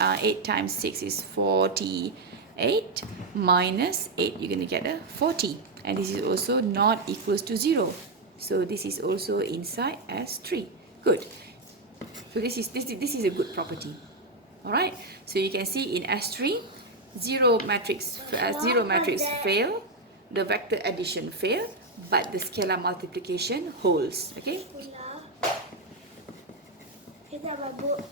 8 times 6 is 48 minus 8, you're going to get a 40. And this is also not equals to 0. So this is also inside S3. Good. So this is a good property. Alright, so you can see in S3, zero matrix fail, the vector addition fail, but the scalar multiplication holds. Okay? Is that my book?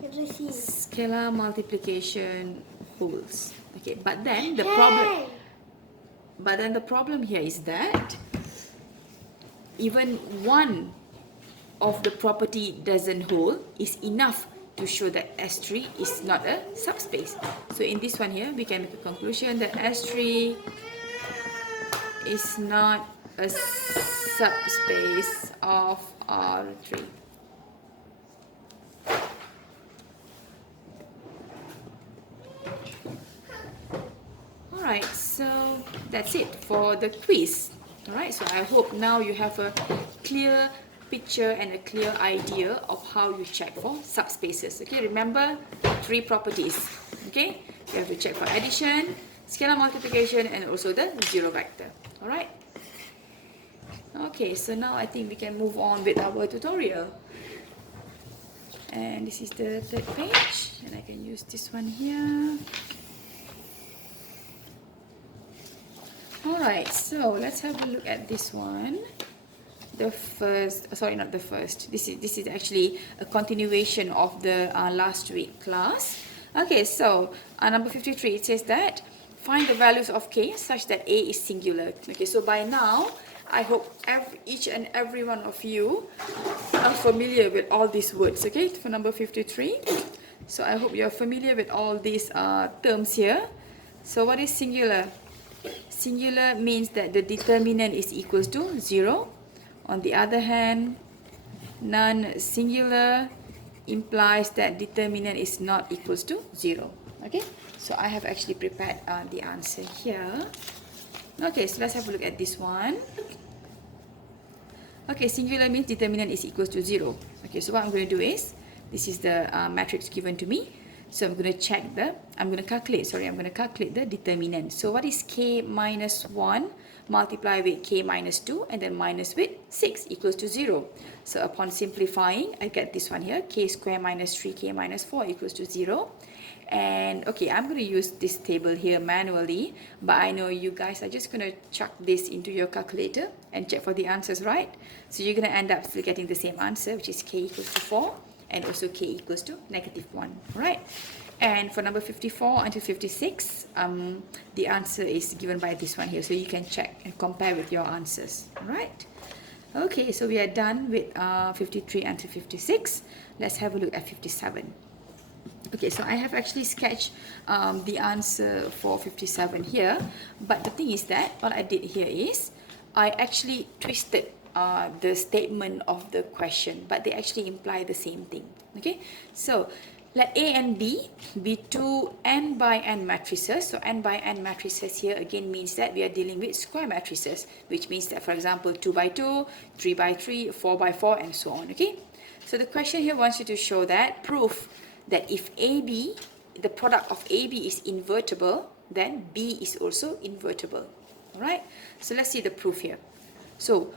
Let me see. Scalar multiplication holds. Okay, but then the problem here is that even one of the property doesn't hold is enough to show that S3 is not a subspace. So in this one here, we can make a conclusion that S3 is not a subspace of R3. Alright, so that's it for the quiz. Alright, so I hope now you have a clear picture and a clear idea of how you check for subspaces. Okay, remember 3 properties. Okay, you have to check for addition, scalar multiplication, and also the zero vector. Alright. Okay, so now I think we can move on with our tutorial. And this is the 3rd page, and I can use this one here. Alright, so let's have a look at this one. The first, sorry, not the first. This is actually a continuation of the last week class. Okay, so number 53, it says that find the values of k such that a is singular. Okay, so by now, I hope each and every one of you are familiar with all these words. Okay, for number 53. So I hope you're familiar with all these terms here. So what is singular? Singular means that the determinant is equals to 0. On the other hand, non-singular implies that determinant is not equals to 0. Okay, so I have actually prepared the answer here. Okay, so let's have a look at this one. Okay, singular means determinant is equals to 0. Okay, so what I'm going to do is, this is the matrix given to me. So I'm going to calculate the determinant. So what is k minus 1 multiplied with k minus 2 and then minus with 6 equals to 0. So upon simplifying, I get this one here, k squared minus 3k minus 4 equals to 0. And okay, I'm going to use this table here manually, but I know you guys are just going to chuck this into your calculator and check for the answers, right? So you're going to end up still getting the same answer, which is k equals to 4. And also k equals to -1, right? And for number 54 until 56, the answer is given by this one here. So you can check and compare with your answers, right? Okay, so we are done with 53 until 56. Let's have a look at 57. Okay, so I have actually sketched the answer for 57 here. But the thing is that what I did here is, I actually twisted the statement of the question, but they actually imply the same thing. Okay, so let A and B be two n by n matrices. So n by n matrices here again means that we are dealing with square matrices, which means that, for example, 2 by 2, 3 by 3, 4 by 4, and so on. Okay, so the question here wants you to show that proof that if AB, the product of AB is invertible, then B is also invertible. All right, so let's see the proof here. So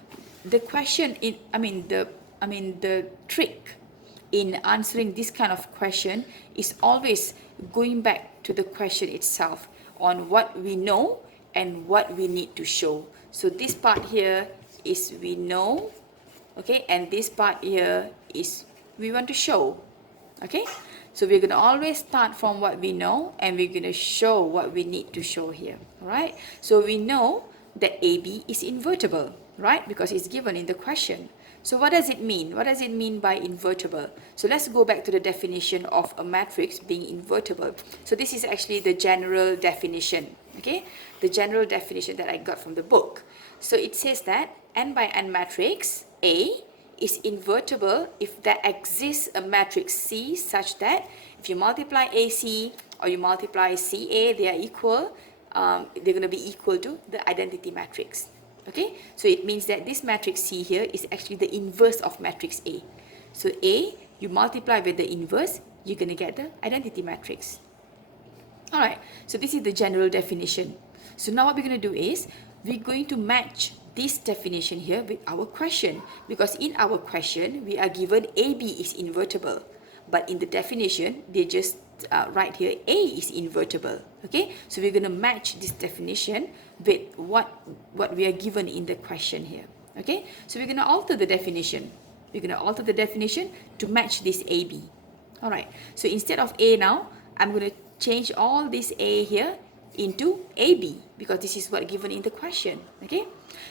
the question the trick in answering this kind of question is always going back to the question itself on what we know and what we need to show. So this part here is we know, okay, and this part here is we want to show. Okay, so we're going to always start from what we know and we're going to show what we need to show here. All right, so we know that AB is invertible, right? Because it's given in the question. So what does it mean? What does it mean by invertible? So let's go back to the definition of a matrix being invertible. So this is actually the general definition, okay? The general definition that I got from the book. So it says that n by n matrix A is invertible if there exists a matrix C such that if you multiply AC or you multiply CA, they are equal. They're going to be equal to the identity matrix. Okay, so it means that this matrix C here is actually the inverse of matrix A. So A you multiply with the inverse, you're going to get the identity matrix. Alright, so this is the general definition. So now what we're going to do is, we're going to match this definition here with our question. Because in our question, we are given AB is invertible. But in the definition, they just write here A is invertible. Okay, so we're going to match this definition with what we are given in the question here. Okay, so we're going to alter the definition. We're going to alter the definition to match this AB. Alright, so instead of A now, I'm going to change all this A here into AB because this is what given in the question. Okay,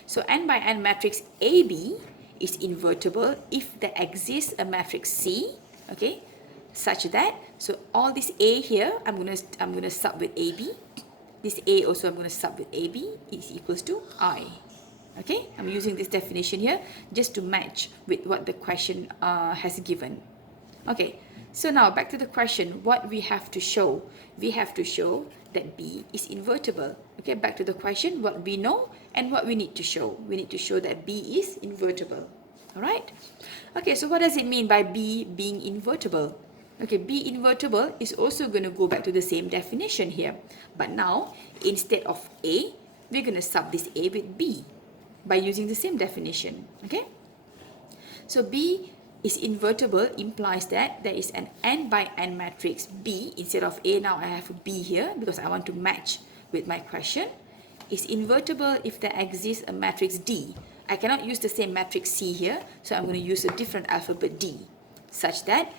so n by n matrix AB is invertible if there exists a matrix C, okay, such that, so all this A here, I'm gonna sub with AB. This A also I'm gonna sub with AB is equals to I. Okay, I'm using this definition here just to match with what the question has given. Okay, so now back to the question, what we have to show. We have to show that B is invertible. Okay, back to the question, what we know and what we need to show. We need to show that B is invertible. Alright? Okay, so what does it mean by B being invertible? Okay, B invertible is also going to go back to the same definition here. But now, instead of A, we're going to sub this A with B by using the same definition. Okay? So B is invertible implies that there is an n by n matrix B. Instead of A, now I have a B here because I want to match with my question. Is invertible if there exists a matrix D. I cannot use the same matrix C here, so I'm going to use a different alphabet D, such that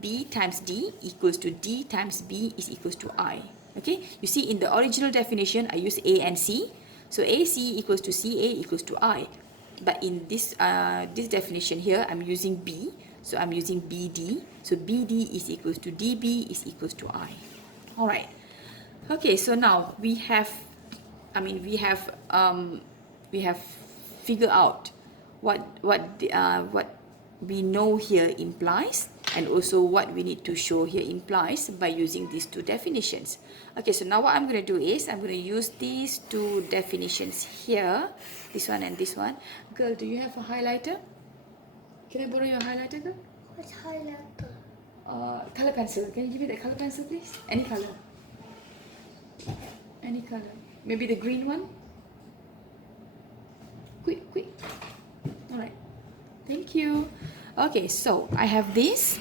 B times D equals to D times B is equals to I. Okay, you see in the original definition, I use A and C. So AC equals to CA equals to I. But in this this definition here, I'm using B. So I'm using BD. So BD is equals to DB is equals to I. Alright. Okay, so now we have figured out what we know here implies, and also what we need to show here implies by using these two definitions. Okay, so now what I'm going to do is I'm going to use these two definitions here, this one and this one. Girl, do you have a highlighter? Can I borrow your highlighter, girl? What's highlighter? Color pencil. Can you give me that color pencil, please? Any color. Any color. Maybe the green one? Quick. Alright. Thank you. Okay, so I have this.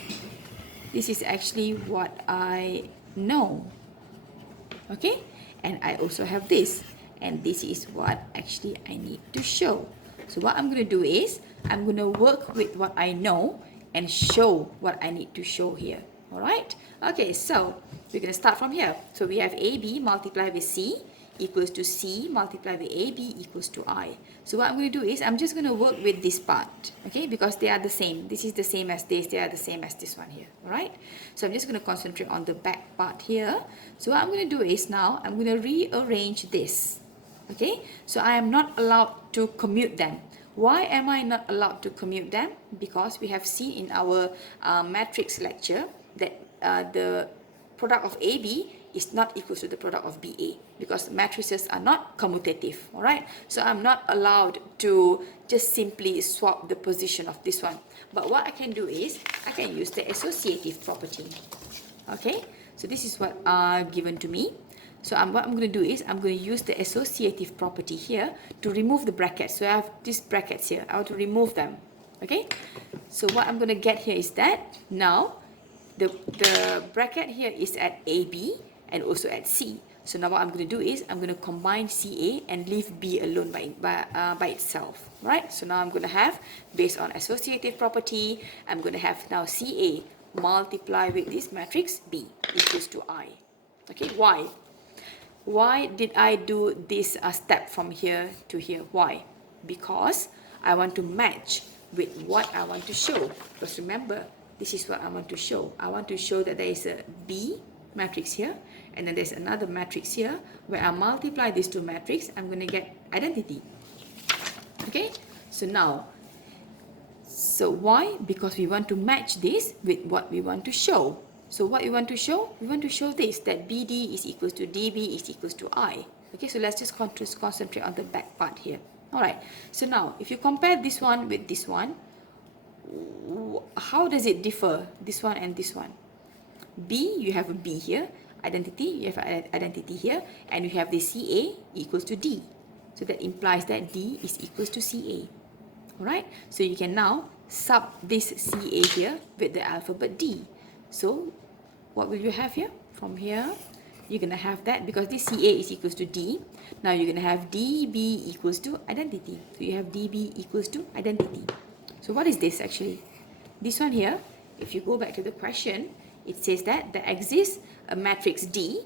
This is actually what I know. Okay? And I also have this. And this is what actually I need to show. So what I'm going to do is, I'm going to work with what I know and show what I need to show here. Alright? Okay, so we're going to start from here. So we have AB multiplied with C equals to C multiplied with AB equals to I. So what I'm going to do is, I'm just going to work with this part, okay, because they are the same. This is the same as this, they are the same as this one here, alright? So I'm just going to concentrate on the back part here. So what I'm going to do is, now I'm going to rearrange this, okay? So I am not allowed to commute them. Why am I not allowed to commute them? Because we have seen in our matrix lecture that the product of AB is not equal to the product of BA, because matrices are not commutative, alright? So I'm not allowed to just simply swap the position of this one. But what I can do is, I can use the associative property. Okay, so this is what given to me. So what I'm going to do is, I'm going to use the associative property here to remove the brackets. So I have these brackets here, I want to remove them. Okay, so what I'm going to get here is that now the bracket here is at AB and also at C. So now what I'm going to do is, I'm going to combine CA and leave B alone by itself, right? So now I'm going to have, based on associative property, I'm going to have now CA multiply with this matrix B equals to I. Okay, why? Why did I do this step from here to here? Why? Because I want to match with what I want to show. Because remember, this is what I want to show. I want to show that there is a B matrix here, and then there's another matrix here. Where I multiply these two matrices, I'm going to get identity. Okay, so now, so why? Because we want to match this with what we want to show. So what we want to show? We want to show this, that BD is equals to DB is equals to I. Okay, so let's just concentrate on the back part here. Alright, so now if you compare this one with this one, how does it differ, this one and this one? B, you have a B here, identity, you have an identity here, and you have the CA equals to D. So that implies that D is equals to CA. Alright, so you can now sub this CA here with the alphabet D. So what will you have here? From here, you're going to have that because this CA is equals to D. Now you're going to have DB equals to identity. So you have DB equals to identity. So what is this actually? This one here, if you go back to the question, it says that there exists a matrix D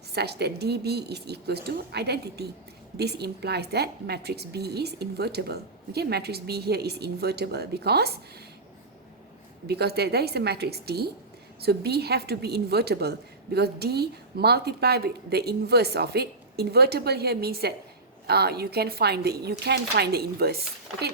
such that DB is equals to identity. This implies that matrix B is invertible. Okay, matrix B here is invertible because there is a matrix D. So B have to be invertible because D multiplied with the inverse of it. Invertible here means that you can find the inverse. Okay,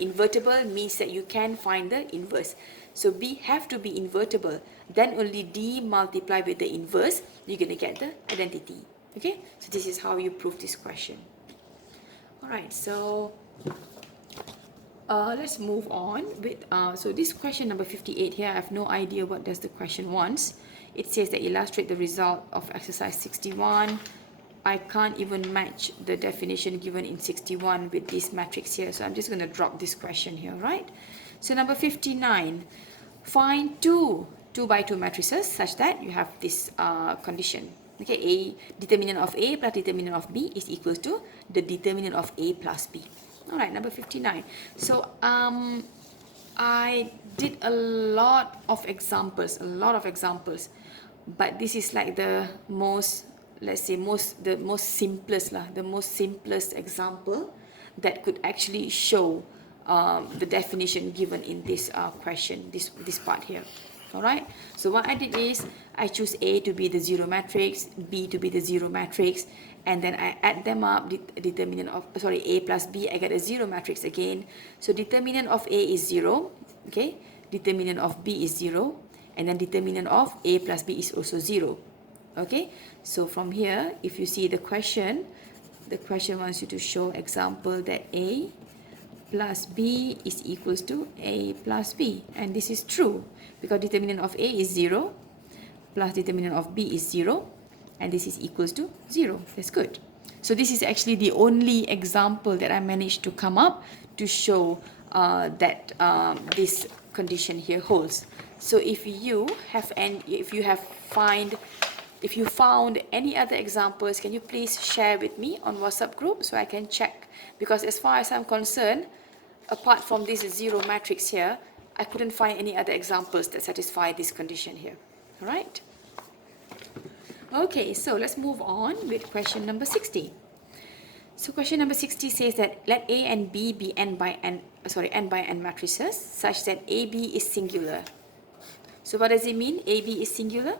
invertible means that you can find the inverse. So B have to be invertible. Then only D multiplied with the inverse, you're going to get the identity. Okay, so this is how you prove this question. Alright, so let's move on with so this question number 58 here. I have no idea what does the question wants. It says that illustrate the result of exercise 61. I can't even match the definition given in 61 with this matrix here, so I'm just going to drop this question here, right? So number 59, find two 2 by 2 matrices such that you have this condition. Okay, A determinant of A plus determinant of B is equals to the determinant of A plus B. Alright, number 59. So I did a lot of examples, but this is like the most, let's say, the most simplest example that could actually show the definition given in this question, this part here. Alright, so what I did is I choose A to be the zero matrix, B to be the zero matrix, and then I add them up. Determinant of A plus B, I get a zero matrix again. So determinant of A is 0, okay, determinant of B is 0, and then determinant of A plus B is also 0. Okay, so from here, if you see the question wants you to show example that A plus B is equals to A plus B, and this is true because determinant of A is 0 plus determinant of B is 0, and this is equals to 0. That's good. So this is actually the only example that I managed to come up to show that this condition here holds. So if you found any other examples, can you please share with me on WhatsApp group so I can check? Because as far as I'm concerned, apart from this zero matrix here, I couldn't find any other examples that satisfy this condition here. All right? Okay, so let's move on with question number 60. So question number 60 says that let A and B be n by n matrices such that AB is singular. So what does it mean? AB is singular?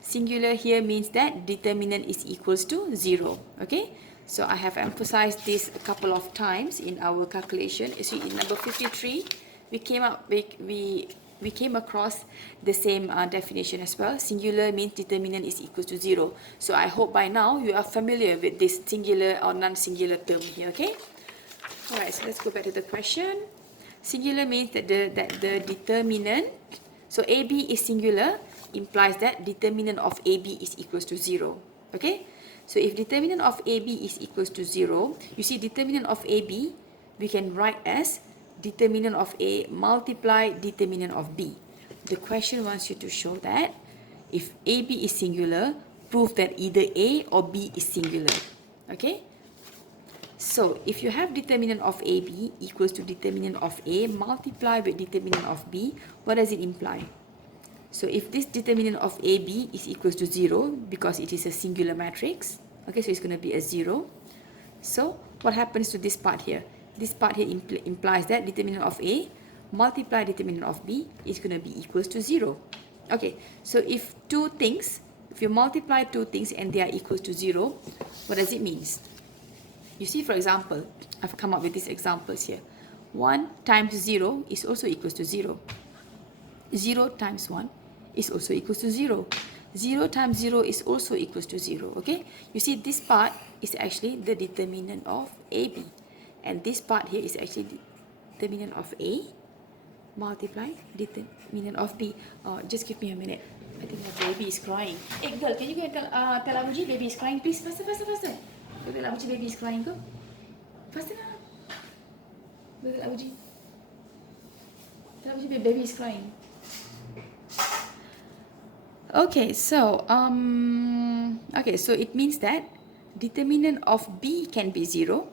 Singular here means that determinant is equals to 0. Okay? So I have emphasized this a couple of times in our calculation. You see, in number 53, we came across the same definition as well. Singular means determinant is equals to 0. So I hope by now you are familiar with this singular or non-singular term here. Okay. All right. So let's go back to the question. Singular means that the determinant. So AB is singular implies that determinant of AB is equals to 0. Okay. So if determinant of AB is equals to 0, you see determinant of AB we can write as determinant of A multiply determinant of B. The question wants you to show that if AB is singular, prove that either A or B is singular. Okay? So if you have determinant of AB equals to determinant of A multiply with determinant of B, what does it imply? So if this determinant of AB is equals to 0 because it is a singular matrix, okay, so it's going to be a 0. So what happens to this part here? This part here implies that determinant of A multiply determinant of B is going to be equals to 0. Okay, so if you multiply two things and they are equals to 0, what does it mean? You see, for example, I've come up with these examples here. 1 times 0 is also equals to 0. 0 times 1 is also equals to 0. 0 times 0 is also equals to 0. Okay, you see this part is actually the determinant of AB, and this part here is actually the determinant of A multiply determinant of B. Just give me a minute. I think my baby is crying. Hey girl, can you go and tell Abuji baby is crying, please? Faster, faster, faster. Go tell Abuji baby is crying, go. Faster now. Go tell Abuji. Tell Abuji baby is crying. Okay, so so it means that determinant of B can be 0,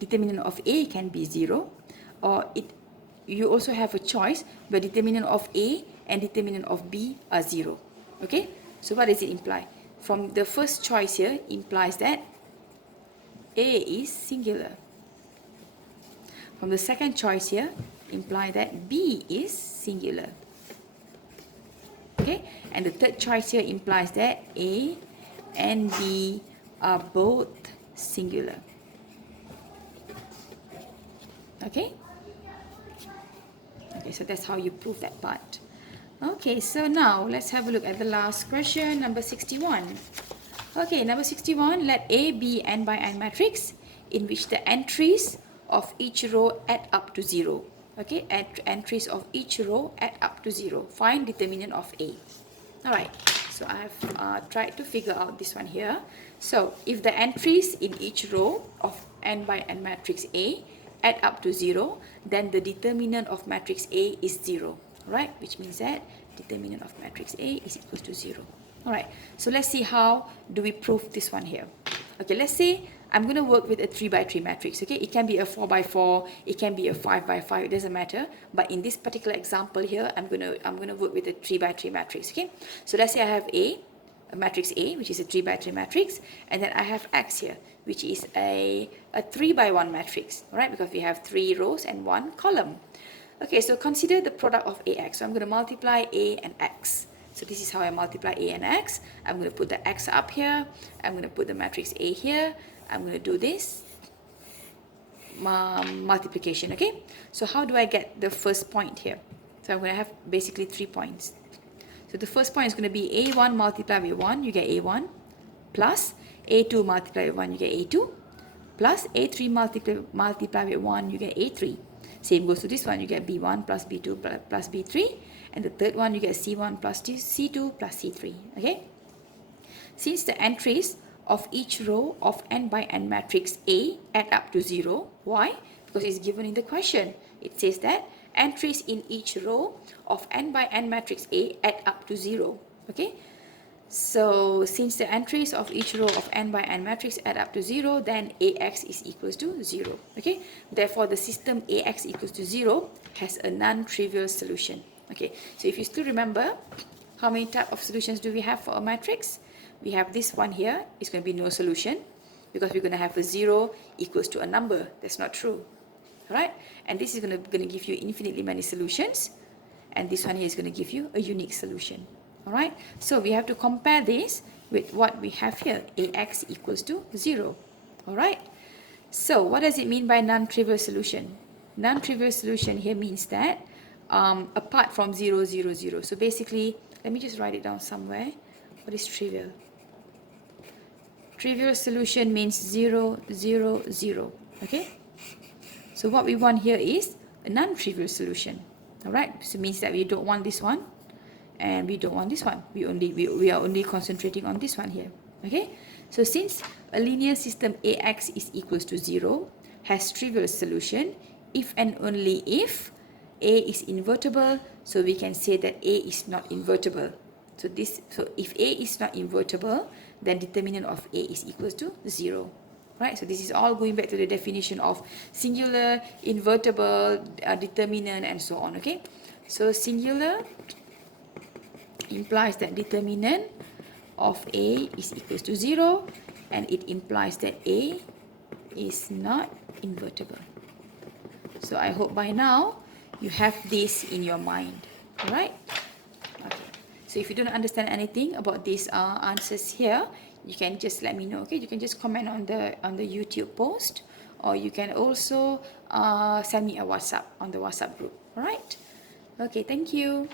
determinant of A can be 0, or you also have a choice where determinant of A and determinant of B are 0. Okay, so what does it imply? From the first choice here implies that A is singular. From the second choice here imply that B is singular. Okay, and the third choice here implies that A and B are both singular. Okay, so that's how you prove that part. Okay, so now let's have a look at the last question, number 61. Okay, number 61, let A be n by n matrix in which the entries of each row add up to 0. Okay, entries of each row add up to 0. Find determinant of A. Alright, so I have tried to figure out this one here. So, if the entries in each row of n by n matrix A add up to 0, then the determinant of matrix A is 0. Right, which means that determinant of matrix A is equal to 0. Alright, so let's see how do we prove this one here. Okay, let's say I'm going to work with a 3 by 3 matrix. Okay, it can be a 4 by 4, it can be a 5 by 5, it doesn't matter. But in this particular example here, I'm going to work with a 3 by 3 matrix. Okay, so let's say I have a matrix A, which is a 3 by 3 matrix, and then I have X here, which is a 3 by 1 matrix. Alright, because we have 3 rows and 1 column. Okay, so consider the product of AX. So I'm going to multiply A and X. So this is how I multiply A and X. I'm going to put the X up here. I'm going to put the matrix A here. I'm going to do this multiplication. Okay, so how do I get the first point here? So I'm going to have basically 3 points. So the first point is going to be A1 multiplied with 1, you get A1, plus A2 multiplied with 1, you get A2, plus A3 multiplied with 1, you get A3. Same goes to this one, you get B1 plus B2 plus B3, and the third one you get C1 plus C2 plus C3. Okay, since the entries of each row of n by n matrix A add up to 0, why? Because it's given in the question. It says that entries in each row of n by n matrix A add up to 0. Okay, so since the entries of each row of n by n matrix add up to 0, then AX is equals to 0. Okay, therefore the system AX equals to 0 has a non-trivial solution. Okay, so if you still remember, how many type of solutions do we have for a matrix? We have this one here, it's going to be no solution, because we're going to have a 0 equals to a number. That's not true. Alright, and this is going to give you infinitely many solutions, and this one here is going to give you a unique solution. Alright, so we have to compare this with what we have here, AX equals to 0. Alright, so what does it mean by non-trivial solution? Non-trivial solution here means that apart from 0, 0, 0. So basically, let me just write it down somewhere. What is trivial? Trivial solution means 0, 0, 0. Okay, so what we want here is a non-trivial solution. Alright, so it means that we don't want this one, and we don't want this one. We are only concentrating on this one here. Okay, so since a linear system AX is equals to 0 has trivial solution if and only if A is invertible, so we can say that A is not invertible. So if A is not invertible, then determinant of A is equals to 0. Right, so this is all going back to the definition of singular, invertible, determinant, and so on. Okay, so singular implies that determinant of A is equals to 0, and it implies that A is not invertible. So I hope by now you have this in your mind. Alright? Okay. So if you don't understand anything about these answers here, you can just let me know. Okay, you can just comment on the YouTube post, or you can also send me a WhatsApp on the WhatsApp group. Alright? Okay, thank you.